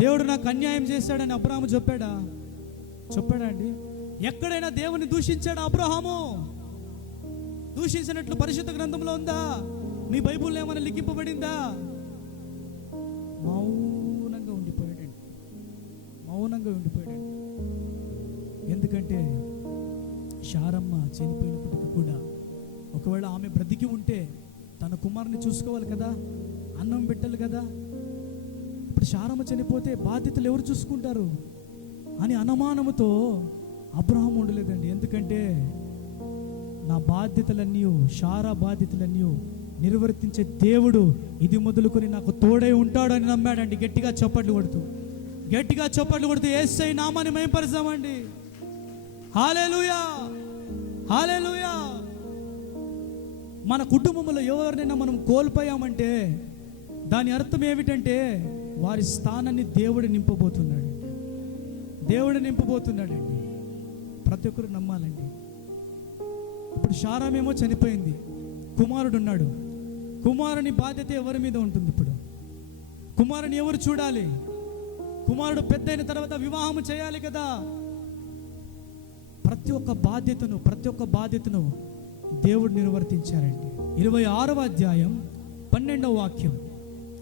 దేవుడు నాకు అన్యాయం చేశాడని అబ్రహాము చెప్పాడా? చెప్పాడా అండి? ఎక్కడైనా దేవుని దూషించాడా అబ్రహాము? దూషించినట్లు పరిశుద్ధ గ్రంథంలో ఉందా? మీ బైబుల్లో ఏమైనా లిఖింపబడిందా? మౌనంగా ఉండిపోయాడండి. ఎందుకంటే శారమ్మ చనిపోయినప్పటికీ కూడా ఒకవేళ ఆమె బ్రతికి ఉంటే తన కుమారుని చూసుకోవాలి కదా, అన్నం పెట్టాలి కదా. ఇప్పుడు శారమ్మ చనిపోతే బాధ్యతలు ఎవరు చూసుకుంటారు అని అనుమానముతో అబ్రహాం ఉండలేదండి. ఎందుకంటే నా బాధ్యతలన్నీ, శారా బాధ్యతలన్నీ నిర్వర్తించే దేవుడు ఇది మొదలుకొని నాకు తోడై ఉంటాడని నమ్మాడండి. గట్టిగా చప్పట్లు కొడుతూ యేసయ్య నామాన్ని మహిమపరచామండి. హల్లెలూయా హల్లెలూయా. మన కుటుంబంలో ఎవరినైనా మనం కోల్పోయామంటే దాని అర్థం ఏమిటంటే వారి స్థానాన్ని దేవుడు నింపబోతున్నాడండి. ప్రతి ఒక్కరు నమ్మాలండి. ఇప్పుడు శారామేమో చనిపోయింది, కుమారుడు ఉన్నాడు. కుమారుని బాధ్యత ఎవరి మీద ఉంటుంది? ఇప్పుడు కుమారుని ఎవరు చూడాలి? కుమారుడు పెద్ద అయిన తర్వాత వివాహం చేయాలి కదా. ప్రతి ఒక్క బాధ్యతను దేవుడు నిర్వర్తించారండి. 26వ అధ్యాయం 12వ వాక్యం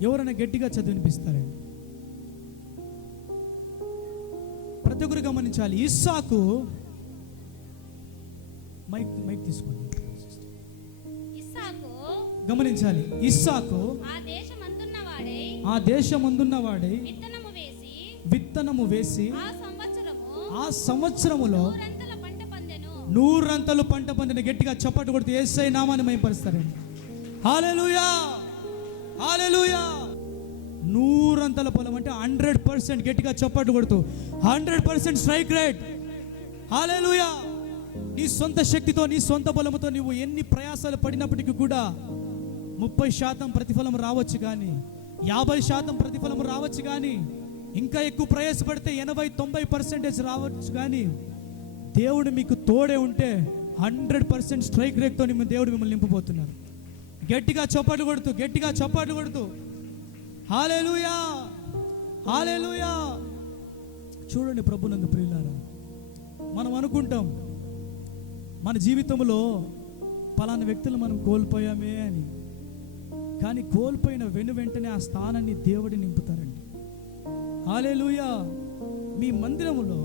ఎవరైనా గట్టిగా చదివినిపిస్తారండి. ప్రతి ఒక్కరు గమనించాలి. ఇస్సాకు, మైక్ తీసుకోండి, గమనించాలి. ఇస్సాకు ఆ దేశమందున్నవాడై విత్తనము వేసి ఆ సంవత్సరములో నూరంతల పంట పొందెను. 100 అంతలు పంట పొందిన. గట్టిగా చప్పట్లు కొడుతూ యేసయ్య నామాన్ని మహిమపరుస్తారండి. హల్లెలూయా, హల్లెలూయా. 100 అంతల పొలం అంటే 100%. గట్టిగా చప్పట్లు కొడుతూ 100% స్ట్రైక్ రేట్. హల్లెలూయా. నీ సొంత శక్తితో, నీ సొంత బలముతో నువ్వు ఎన్ని ప్రయాసాలు పడినప్పటికీ కూడా 30% ప్రతిఫలం రావచ్చు, కానీ 50% ప్రతిఫలం రావచ్చు, కానీ ఇంకా ఎక్కువ ప్రయాసపడితే 80-90% రావచ్చు. కానీ దేవుడు మీకు తోడే ఉంటే 100% స్ట్రైక్ రేట్తో దేవుడు మిమ్మల్ని నింపబోతున్నారు. గట్టిగా చప్పట్లు కొడుతూ, గట్టిగా చప్పట్లు కొడుతూ హల్లెలూయా, హల్లెలూయా. చూడండి ప్రభునందు ప్రియులారా, మనం అనుకుంటాం మన జీవితంలో పలానా వ్యక్తులు మనం కోల్పోయామే అని, కానీ కోల్పోయిన వెంటనే ఆ స్థానాన్ని దేవుడు నింపుతారండి. హల్లెలూయా. మీ మందిరములో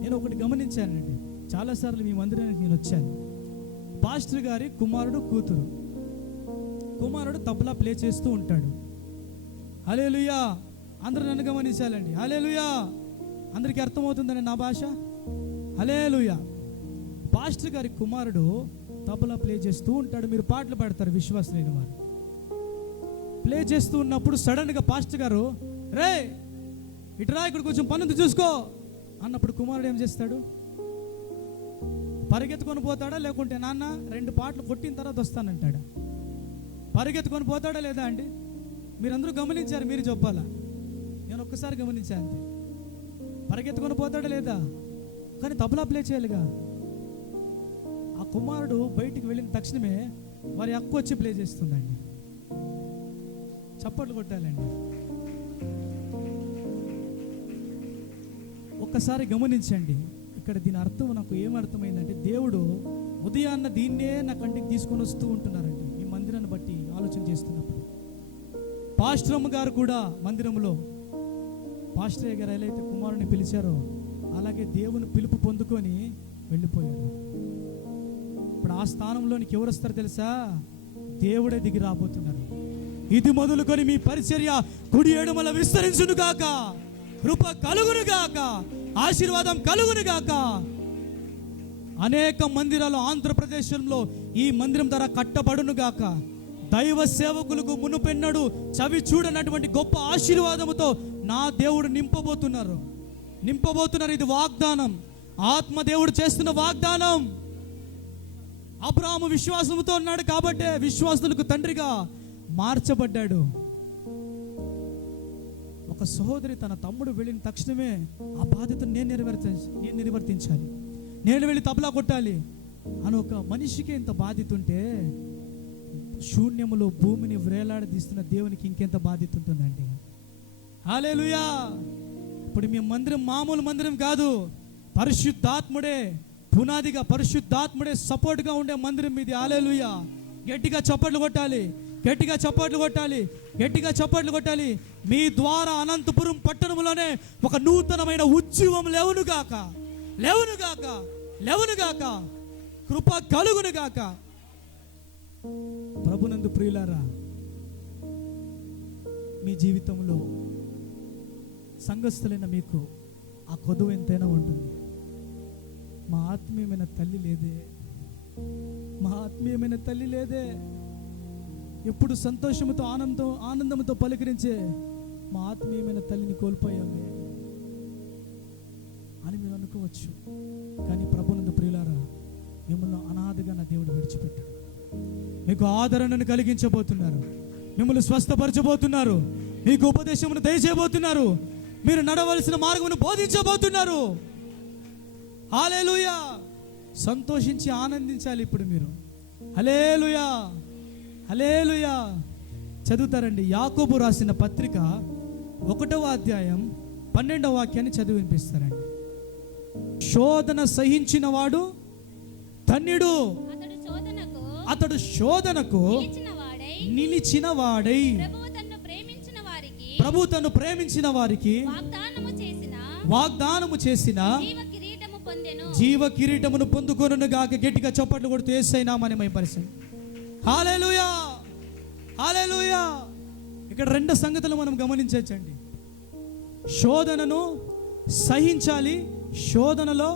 నేను ఒకటి గమనించానండి. చాలాసార్లు మీ మందిరానికి నేను వచ్చాను. పాస్టర్ గారి కుమారుడు, కూతురు. కుమారుడు తబలా ప్లే చేస్తూ ఉంటాడు. హల్లెలూయా. అందరూ నన్ను గమనించాలండి. హల్లెలూయా. అందరికీ అర్థమవుతుందని నా భాష. హల్లెలూయా. పాస్టర్ గారి కుమారుడు తబలా ప్లే చేస్తూ ఉంటాడు. మీరు పాటలు పాడతారు, విశ్వాసులైన వారు. ప్లే చేస్తూ ఉన్నప్పుడు సడన్గా పాస్టర్ గారు, రే ఇటురా, ఇక్కడ కొంచెం పనుంది చూసుకో అన్నప్పుడు కుమారుడు ఏం చేస్తాడు? పరిగెత్తుకొని పోతాడా, లేకుంటే నాన్న 2 పాటలు కొట్టిన తర్వాత వస్తానంటాడా? పరిగెత్తుకొని పోతాడా లేదా అండి? మీరందరూ గమనించారు, మీరు చెప్పాలా? నేను ఒక్కసారి గమనించాను అంతే. పరిగెత్తుకొని పోతాడా లేదా? కానీ తబలా ప్లే చేయాలిగా. ఆ కుమారుడు బయటికి వెళ్ళిన తక్షణమే వారి అక్క వచ్చి ప్లే చేస్తుందండి. చప్పట్లు కొట్టాలండి. ఒక్కసారి గమనించండి. ఇక్కడ దీని అర్థం నాకు ఏమర్థమైందంటే, దేవుడు ఉదయాన్న దీన్నే నా కంటికి తీసుకొని వస్తూ ఉంటున్నారండి. ఈ మందిరాన్ని బట్టి ఆలోచన చేస్తున్నప్పుడు పాస్టర్ అమ్మ గారు కూడా మందిరంలో పాస్టర్ గారు ఎలా అయితే కుమారుని పిలిచారో అలాగే దేవుని పిలుపు పొందుకొని వెళ్ళిపోయారు. ఇప్పుడు ఆ స్థానంలోనికి ఎవరు వస్తారో తెలుసా? దేవుడే దిగి రాబోతున్నారు. ఇది మొదలుకొని మీ పరిచర్య కుడి ఎడమల విస్తరించును గాక, కృప కలుగును గాక, ఆశీర్వాదం కలుగును గాక. అనేక మందిరాలు ఆంధ్రప్రదేశ్లో ఈ మందిరం ద్వారా కట్టబడును గాక. దైవ సేవకులకు మునుపెన్నడు చవి చూడనటువంటి గొప్ప ఆశీర్వాదముతో నా దేవుడు నింపబోతున్నారు. ఇది వాగ్దానం. ఆత్మదేవుడు చేస్తున్న వాగ్దానం. అబ్రాహాము విశ్వాసముతో ఉన్నాడు కాబట్టే విశ్వాసులకు తండ్రిగా మార్చబడ్డాడు. ఒక సహోదరి తన తమ్ముడు వెళ్ళిన తక్షణమే ఆ బాధ్యతను నేను నిర్వర్తించాలి, నేను వెళ్ళి తబలా కొట్టాలి అని ఒక మనిషికి ఎంత బాధ్యత ఉంటే, శూన్యములో భూమిని వ్రేలాడదీస్తున్న దేవునికి ఇంకెంత బాధ్యత ఉంటుందండి. హల్లెలూయా. ఇప్పుడు మీ మందిరం మామూలు మందిరం కాదు, పరిశుద్ధాత్ముడే పునాదిగా, పరిశుద్ధాత్ముడే సపోర్ట్గా ఉండే మందిరం మీది. హల్లెలూయా. గట్టిగా చప్పట్లు కొట్టాలి, గట్టిగా చప్పట్లు కొట్టాలి, గట్టిగా చప్పట్లు కొట్టాలి. మీ ద్వారా అనంతపురం పట్టణంలోనే ఒక నూతనమైన ఉద్యమం లేవునుగాక, లేవునుగాక, లేవునుగాక, కృప కలుగునుగాక. ప్రభునందు ప్రియులారా, మీ జీవితంలో సంఘస్థులైన మీకు ఆ కొదువు ఎంతైనా ఉంటుంది. మా ఆత్మీయమైన తల్లి లేదే, మా ఆత్మీయమైన తల్లి లేదే, ఎప్పుడు సంతోషముతో ఆనందంతో పలకరించే మా ఆత్మీయమైన తల్లిని కోల్పోయామే అని మీరు అనుకోవచ్చు. కానీ ప్రభునందు ప్రియులారా, మిమ్మల్ని అనాథగా నా దేవుడు విడిచిపెట్టాడు. మీకు ఆదరణను కలిగించబోతున్నారు, మిమ్మల్ని స్వస్థపరచబోతున్నారు, మీకు ఉపదేశమును దయచేయబోతున్నారు, మీరు నడవలసిన మార్గమును బోధించబోతున్నారు. హల్లెలూయా. సంతోషించి ఆనందించాలి ఇప్పుడు మీరు. హల్లెలూయా, హల్లెలూయా. చదువుతారండి. యాకోబు రాసిన పత్రిక 1వ అధ్యాయం 12వ వాక్యాన్ని చదివి వినిపిస్తారండి. శోధన సహించిన వాడు ధన్యుడు, అతడు శోధనకు నిలిచిన వాడై ప్రభు తన్ను ప్రేమించిన వారికి వాగ్దానము చేసిన జీవ కిరీటమును పొందుకొనును గాక. గట్టిగా చప్పట్లు కొడుతూ యేసయ్య నామమున మహిమపరచండి. హల్లెలూయా, హల్లెలూయా. ఇక్కడ 2 సంగతులు మనం గమనించవచ్చండి. శోధనను సహించాలి, శోధనలో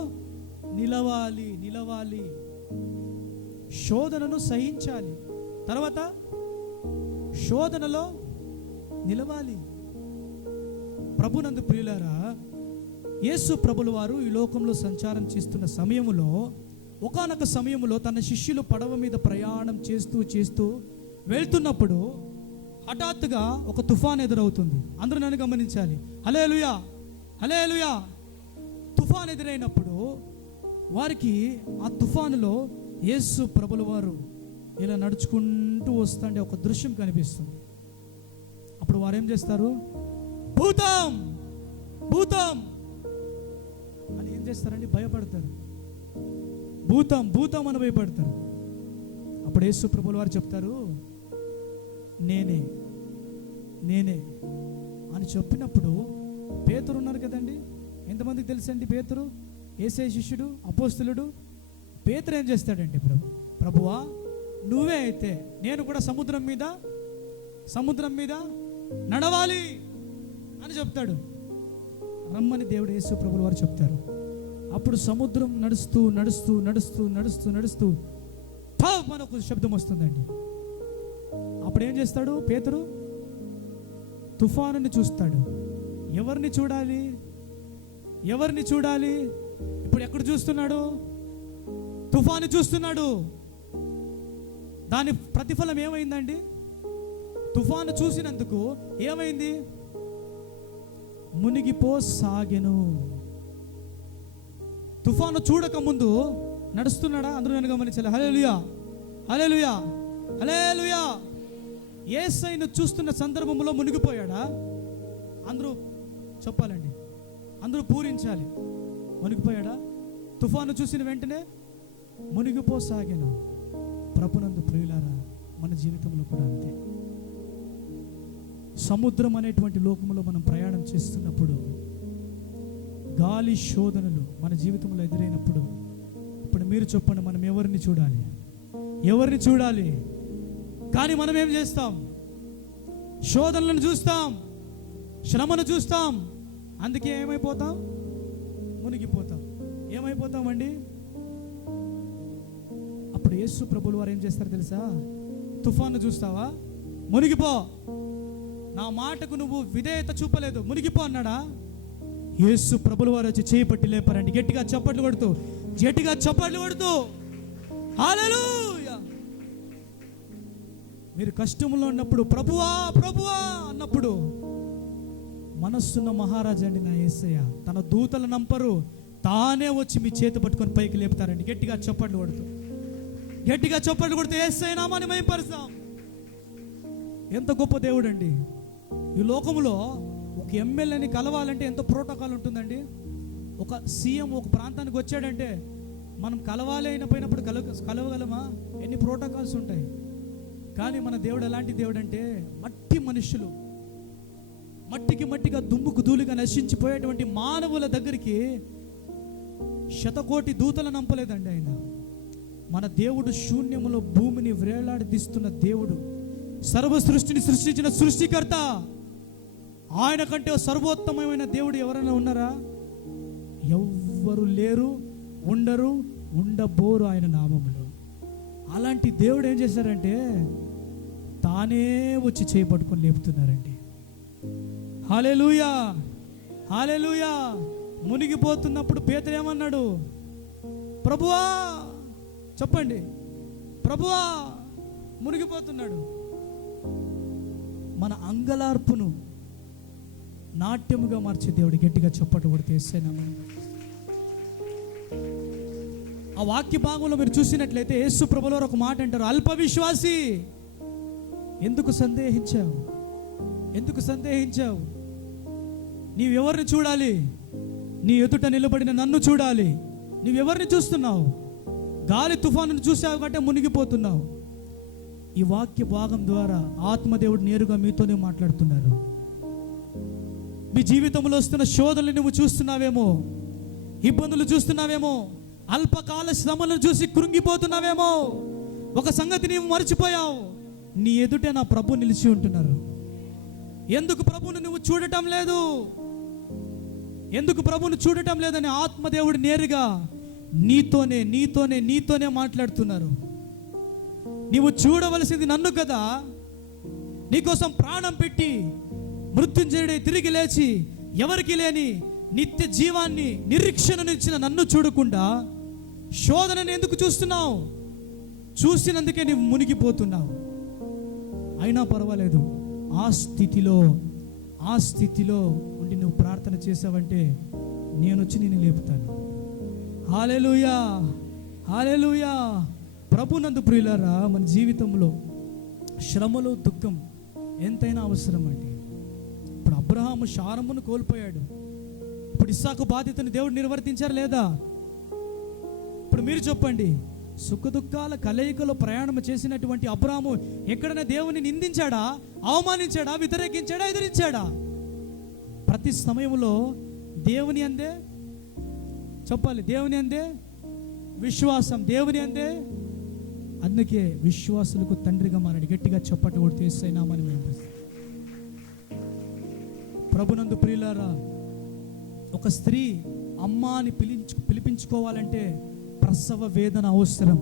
నిలవాలి. శోధనను సహించాలి. తర్వాత శోధనలో నిలవాలి. ప్రభునందు ప్రియులారా, యేసు ప్రభుల వారు ఈ లోకంలో సంచారం చేస్తున్న సమయములో, ఒకానొక సమయములో తన శిష్యులు పడవ మీద ప్రయాణం చేస్తూ వెళ్తున్నప్పుడు హఠాత్తుగా ఒక తుఫాన్ ఎదురవుతుంది. అందరూ నన్ను గమనించాలి. హల్లెలూయా, హల్లెలూయా. తుఫాన్ ఎదురైనప్పుడు వారికి ఆ తుఫానులో యేసు ప్రభుల వారు ఇలా నడుచుకుంటూ వస్తుంటే ఒక దృశ్యం కనిపిస్తుంది. అప్పుడు వారు ఏం చేస్తారు? భూతం భూతం అని ఏం చేస్తారండి? భయపడతారు. భూతం అని భయపడతారు. అప్పుడు యేసు ప్రభుల వారు చెప్తారు, నేనే అని చెప్పినప్పుడు పేతురు ఉన్నారు కదండి. ఎంతమందికి తెలుసండి పేతురు? యేసయ్య శిష్యుడు, అపోస్తలుడు. పేతురు ఏం చేస్తాడండి? ప్రభువా నువ్వే అయితే నేను కూడా సముద్రం మీద నడవాలి అని చెప్తాడు. రమ్మని దేవుడు యేసు ప్రభుల వారు చెప్తారు. అప్పుడు సముద్రం నడుస్తూ మనకు శబ్దం వస్తుందండి. అప్పుడు ఏం చేస్తాడు పేతురు? తుఫానుని చూస్తాడు. ఎవరిని చూడాలి? ఇప్పుడు ఎక్కడ చూస్తున్నాడు? తుఫాను చూస్తున్నాడు. దాని ప్రతిఫలం ఏమైందండి? తుఫాను చూసినందుకు ఏమైంది? మునిగిపోసాగెను. తుఫాను చూడక ముందు నడుస్తున్నాడా? అందరూ నన్ను గమనించాలి. హల్లెలూయా, హల్లెలూయా, హల్లెలూయా. యేసయ్యను చూస్తున్న సందర్భంలో మునిగిపోయాడా? అందరూ చెప్పాలండి, అందరూ పూరించాలి. మునిగిపోయాడా? తుఫాను చూసిన వెంటనే మునిగిపోసాగెను. ప్రభునందు ప్రియులారా, మన జీవితంలో కూడా అంతే. సముద్రం అనేటువంటి లోకంలో మనం ప్రయాణం చేస్తున్నప్పుడు, గాలి శోధనలు మన జీవితంలో ఎదురైనప్పుడు, ఇప్పుడు మీరు చెప్పండి, మనం ఎవరిని చూడాలి? కానీ మనం ఏం చేస్తాం? శోధనలను చూస్తాం, శ్రమను చూస్తాం. అందుకే ఏమైపోతాం? మునిగిపోతాం. ఏమైపోతామండి? అప్పుడు యేసు ప్రభులు వారు ఏం చేస్తారు తెలుసా? తుఫాను చూస్తావా? మునిగిపో. నా మాటకు నువ్వు విధేయత చూపలేదు, మునిగిపో అన్నాడా? యేసు ప్రభుల వారు వచ్చి చేయి పట్టి లేపారండి. గట్టిగా చప్పట్లు కొడుతూ హల్లెలూయా. మీరు కష్టంలో ఉన్నప్పుడు ప్రభువా అన్నప్పుడు, మనస్సున్న మహారాజా అండి నా యేసయ్య, తన దూతల నంపరు, తానే వచ్చి మీ చేతి పట్టుకొని పైకి లేపుతారండి. గట్టిగా చప్పట్లు కొడుతూ యేసయ్య నామాన్ని మహిమపరుస్తాం. ఎంత గొప్ప దేవుడు అండి. ఈ లోకంలో ఒక ఎమ్మెల్యేని కలవాలంటే ఎంత ప్రోటోకాల్ ఉంటుందండి. ఒక సీఎం ఒక ప్రాంతానికి వచ్చాడంటే మనం కలవాలి అయినపోయినప్పుడు కలవగలమా? ఎన్ని ప్రోటోకాల్స్ ఉంటాయి. కానీ మన దేవుడు ఎలాంటి దేవుడు అంటే, మట్టి మనుషులు, మట్టిగా దుమ్ముకు ధూళిగా నశించిపోయేటువంటి మానవుల దగ్గరికి శతకోటి దూతలు నంపలేదండి ఆయన. మన దేవుడు శూన్యములో భూమిని వ్రేలాడదీస్తున్న దేవుడు, సర్వ సృష్టిని సృష్టించిన సృష్టికర్త. ఆయన కంటే సర్వోత్తమమైన దేవుడు ఎవరైనా ఉన్నారా? ఎవ్వరు లేరు, ఉండరు, ఉండబోరు ఆయన నామములో. అలాంటి దేవుడు ఏం చేశారంటే, తానే వచ్చి చేపట్టుకొని లేపుతున్నారండి. హల్లెలూయా, హల్లెలూయా. మునిగిపోతున్నప్పుడు పేతురు ఏమన్నాడు? ప్రభువా, చెప్పండి, ప్రభువా. మునిగిపోతున్నాడు. మన అంగలార్పును నాట్యముగా మార్చే దేవుడు. గట్టిగా చప్పట్లు కొడితే ఆ వాక్య భాగంలో మీరు చూసినట్లయితే యేసు ప్రభువుల వారు ఒక మాట అంటారు, అల్ప విశ్వాసి, ఎందుకు సందేహించావు? నీవెవరిని చూడాలి? నీ ఎదుట నిలబడిన నన్ను చూడాలి. నీవెవరిని చూస్తున్నావు? గాలి తుఫానును చూసావు కంటే మునిగిపోతున్నావు. ఈ వాక్య భాగం ద్వారా ఆత్మదేవుడు నేరుగా మీతోనే మాట్లాడుతున్నారు. మీ జీవితంలో వస్తున్న శోధనలు నువ్వు చూస్తున్నావేమో, ఇబ్బందులు చూస్తున్నావేమో, అల్పకాల శ్రమలను చూసి కృంగిపోతున్నావేమో. ఒక సంగతి నీవు మర్చిపోయావు, నీ ఎదుటే నా ప్రభు నిలిచి ఉంటున్నారు. ఎందుకు ప్రభువును నువ్వు చూడటం లేదు? ఎందుకు ప్రభువుని చూడటం లేదని ఆత్మదేవుడు నేరుగా నీతోనే మాట్లాడుతున్నారు. నీవు చూడవలసింది నన్ను కదా. నీకోసం ప్రాణం పెట్టి మృత్యుంజయుడై తిరిగి లేచి ఎవరికి లేని నిత్య జీవాన్ని నిరీక్షణనిచ్చిన నన్ను చూడకుండా శోధనని ఎందుకు చూస్తున్నావు? చూసినందుకే నీవు మునిగిపోతున్నావు. అయినా పర్వాలేదు, ఆ స్థితిలో ఉండి నువ్వు ప్రార్థన చేసావంటే నేను వచ్చి నిన్ను లేపుతాను. హల్లెలూయా, హల్లెలూయా. ప్రభునందు ప్రియులారా, మన జీవితంలో శ్రమలు దుఃఖం ఎంతైనా అవసరం అండి. ఇప్పుడు అబ్రహాము శారమును కోల్పోయాడు. ఇప్పుడు ఇస్సాకు బాధ్యతను దేవుడు నిర్వర్తించారు లేదా? ఇప్పుడు మీరు చెప్పండి, సుఖ దుఃఖాల కలయికలో ప్రయాణం చేసినటువంటి అబ్రహాము ఎక్కడైనా దేవుని నిందించాడా, అవమానించాడా, వ్యతిరేకించాడా, ఎదిరించాడా? ప్రతి సమయంలో దేవుని అందే చెప్పాలి, దేవుని అందే విశ్వాసం, దేవుని అందే. అందుకే విశ్వాసులకు తండ్రిగా మారాడు. గట్టిగా చెప్పట కొడితే యేసయ్యనామని మేము. ప్రభునందు ప్రియులారా, ఒక స్త్రీ అమ్మాని పిలిపించుకోవాలంటే ప్రసవ వేదన అవసరం.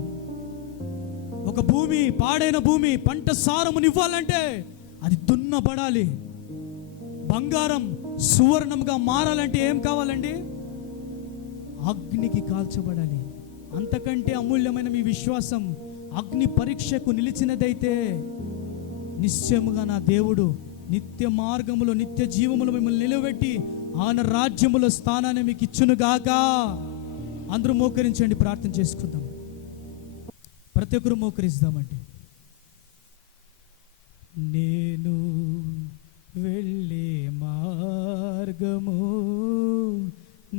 ఒక భూమి, పాడైన భూమి పంట సారమునివ్వాలంటే అది దున్నబడాలి. బంగారం సువర్ణంగా మారాలంటే ఏం కావాలండి? అగ్నికి కాల్చబడాలి. అంతకంటే అమూల్యమైన మీ విశ్వాసం అగ్ని పరీక్షకు నిలిచినదైతే నిశ్చయముగా నా దేవుడు నిత్య మార్గములో నిత్య జీవములో మిమ్మల్ని నిలబెట్టి ఆయన రాజ్యములో స్థానాన్ని మీకు ఇచ్చునుగాక. అందరూ మోకరించండి, ప్రార్థన చేసుకుందాం. ప్రతి ఒక్కరు మోకరిస్తామండి. నేను వెళ్ళే మార్గము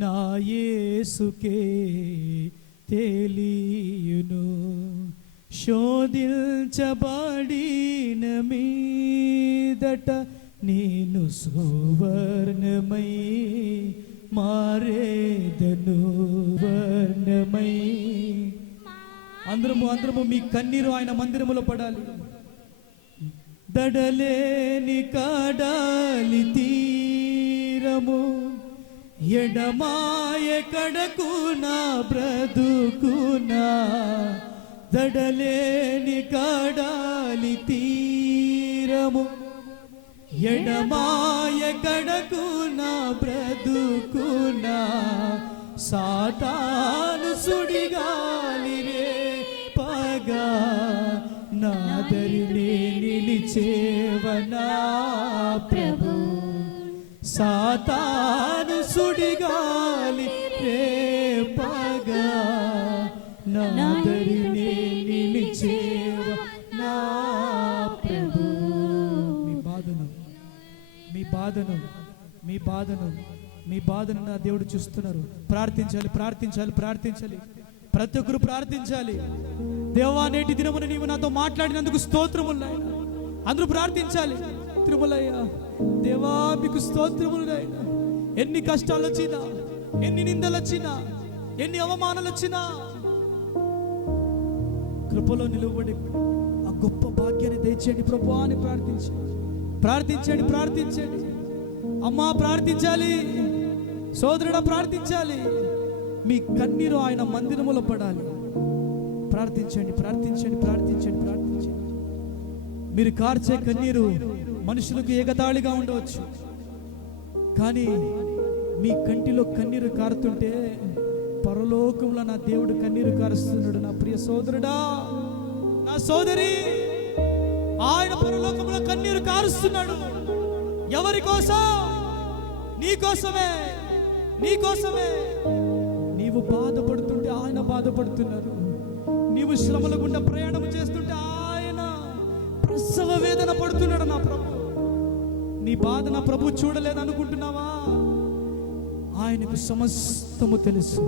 నా యేసుకే తెలియును. శోధించబడిన మీదట నేను సువర్ణమై మారేదను. వర్ణమై అందరము మీ కన్నీరు ఆయన మందిరములో పడాలి. దడలేని కడాలి తీరము ఎడమాయ కడకు నా బ్రతుకునా. దడలేని కడాలి తీరము ఎడమాయ కడకు నా బ్రతుకునా. సాతాను సుడిగాలి రే పగా నాదరినే నిలిచేవనా ప్రభు. సాతాను సుడిగాలి రే పగా నాదరినే నిలిచేవనా ప్రభు. మీ బాధను నా దేవుడు చూస్తున్నారు. ప్రార్థించాలి. ప్రతి ఒక్కరు ప్రార్థించాలి. దేవా, నేటి దినమున నీవు నాతో మాట్లాడినందుకు స్తోత్రములు. అందరూ ప్రార్థించాలి. తిరుమలయ్య దేవా, మీకు స్తోత్రములు. ఎన్ని కష్టాలు వచ్చినా, ఎన్ని నిందలు వచ్చినా, ఎన్ని అవమానాలు వచ్చినా కృపలో నిలబడి ఆ గొప్ప భాగ్యాన్ని దయచేయండి ప్రభువా అని ప్రార్థించండి. అమ్మా ప్రార్థించాలి, సోదరుడా ప్రార్థించాలి. మీ కన్నీరు ఆయన మందిరములో పడాలి. ప్రార్థించండి. మీరు కార్చే కన్నీరు మనుషులకు ఎగతాళిగా ఉండవచ్చు, కానీ మీ కంటిలో కన్నీరు కారుతుంటే పరలోకంలో నా దేవుడు కన్నీరు కారుస్తున్నాడు. నా ప్రియ సోదరుడా, నా సోదరి, ఆయన పరలోకంలో కన్నీరు కారుస్తున్నాడు. ఎవరి కోసం? నీకోసమే. నీవు బాధపడుతుంటే ఆయన బాధపడుతున్నారు. నీవు శ్రమల గుండా ప్రయాణం చేస్తుంటే ఆయన ప్రసవ వేదన పడుతున్నాడు. నా ప్రభు, నీ బాధ నా ప్రభు చూడలేదు అనుకుంటున్నావా? ఆయనకు సమస్తము తెలుసు.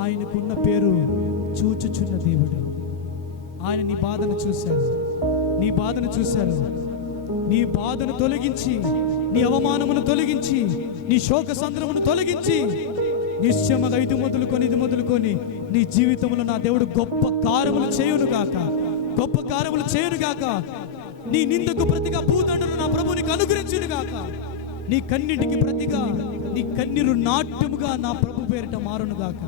ఆయనకున్న పేరు చూచుచున్న దేవుడు. ఆయన నీ బాధను చూశారు. నీ బాధను తొలగించి, నీ అవమానమును తొలగించి, నీ శోక సంద్రమును తొలగించి, నిశ్చయముగా ఇది మొదలుకొని నీ జీవితంలో నా దేవుడు గొప్ప కార్యములు చేయును గాక. నీ నిందకు ప్రతిగా భూదండను నా ప్రభుని మీకు అనుగ్రహించును గాక. నీ కన్నీటికి ప్రతిగా నీ కన్నీరు నాట్యముగా నా ప్రభు పేరిట మారును గాక.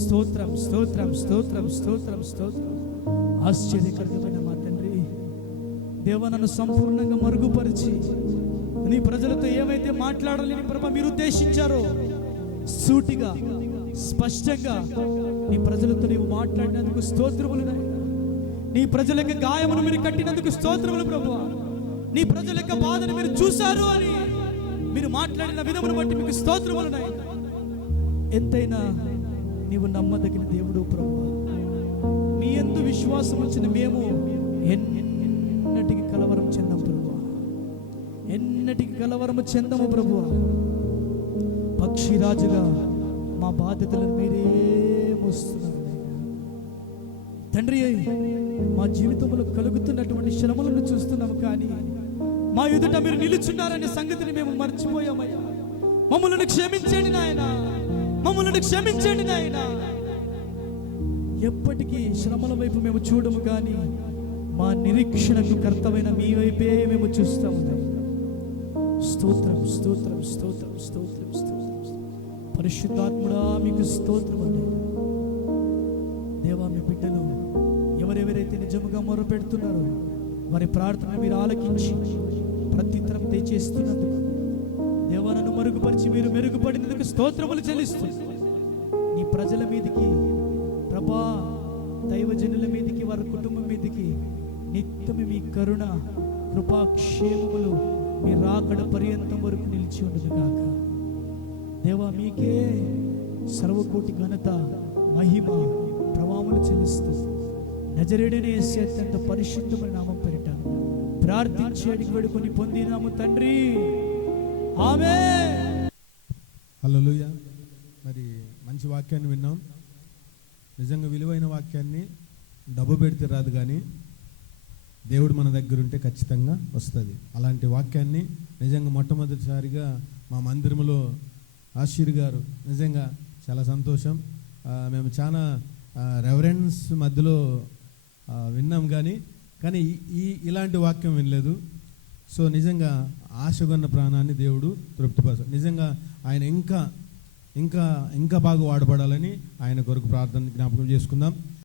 స్తోత్రం స్తోత్రం స్తోత్రం స్తోత్రం స్తోత్రం. ఆశ్చర్యకరమైన మా తండ్రి దేవా, నన్ను సంపూర్ణంగా మరుగుపరిచి నీ ప్రజలతో ఏమైతే మాట్లాడాలని ప్రభా మీరు ఉద్దేశించారో సూటిగా స్పష్టంగా నీ ప్రజలతో నీవు మాట్లాడినందుకు స్తోత్రములు నాయనా. నీ ప్రజల యొక్క గాయమును మీరు కట్టినందుకు స్తోత్రములు ప్రభువా. నీ ప్రజల యొక్క బాధను మీరు చూశారు అని మీరు మాట్లాడిన విధమును బట్టి మీకు స్తోత్రములు నాయనా. ఎంతైనా నీవు నమ్మదగిన దేవుడు ప్రభువా. నీ యందు విశ్వాసం వచ్చిన మేము ఎన్నటికి కలవరం చెందము ప్రభువా, ఎన్నటికి కలవరము చెందము ప్రభువా. పక్షిరాజుగా మా బాధ్యతలను మీరే మోస్తున్నారు తండ్రి. మా జీవితంలో కలుగుతున్నటువంటి శ్రమలను చూస్తున్నాము, కానీ మా ఎదుట మీరు నిలుచున్నారనే సంగతిని మేము మర్చిపోయామయ్యా. మమ్మల్ని క్షమించండి నాయనా, మమ్మల్ని క్షమించండి నాయనా. ఎప్పటికీ శ్రమల వైపు మేము చూడము, కానీ మా నిరీక్షణకు కర్తమైన మీ వైపే మేము చూస్తాము. స్తోత్రం స్తోత్రం స్తోత్రం స్తోత్రం స్తోత్రం. పరిశుద్ధాత్ముడా మీకు స్తోత్రం అండి. దేవా, మీ బిడ్డలు ఎవరెవరైతే నిజముగా మొరపెడుతున్నారో వారి ప్రార్థన మీరు ఆలకించి ప్రత్యుత్తరం దయచేస్తున్నందుకు దేవా, నన్ను మరుగుపరిచి మీరు మెరుగుపడినందుకు స్తోత్రములు చెల్లిస్తూ నీ ప్రజల మీదికి ప్రభా, దైవజనుల మీదికి వారి కుటుంబం మీదికి నిత్యము మీ కరుణ కృపాక్షేమములు మీ రాకడ పర్యంతం వరకు నిలిచి ఉండదు కాక. దేవా, మీకే సర్వకోటి ఘనత మహిమ ప్రభావములు చెల్లిస్తూ నజరేయుడైన యేసు అత్యంత పరిశుద్ధమైన నామం పేరిట ప్రార్థించి అడిగి వేడుకొని పొందినాము తండ్రి, ఆమేన్. హల్లెలూయా. మరి మంచి వాక్యాన్ని విన్నాం. నిజంగా విలువైన వాక్యాన్ని డబ్బు పెడితే రాదు, కానీ దేవుడు మన దగ్గర ఉంటే ఖచ్చితంగా వస్తుంది. అలాంటి వాక్యాన్ని నిజంగా మొట్టమొదటిసారిగా మా మందిరంలో ఆశీర్ గారు, నిజంగా చాలా సంతోషం. మేము చాలా రెవరెన్స్ మధ్యలో విన్నాం, కానీ ఇలాంటి వాక్యం వినలేదు. సో నిజంగా ఆశగొన్న ప్రాణాన్ని దేవుడు తృప్తిపరచాలి. నిజంగా ఆయన ఇంకా ఇంకా ఇంకా బాగా వాడబడాలని ఆయన కొరకు ప్రార్థన జ్ఞాపకం చేసుకుందాం.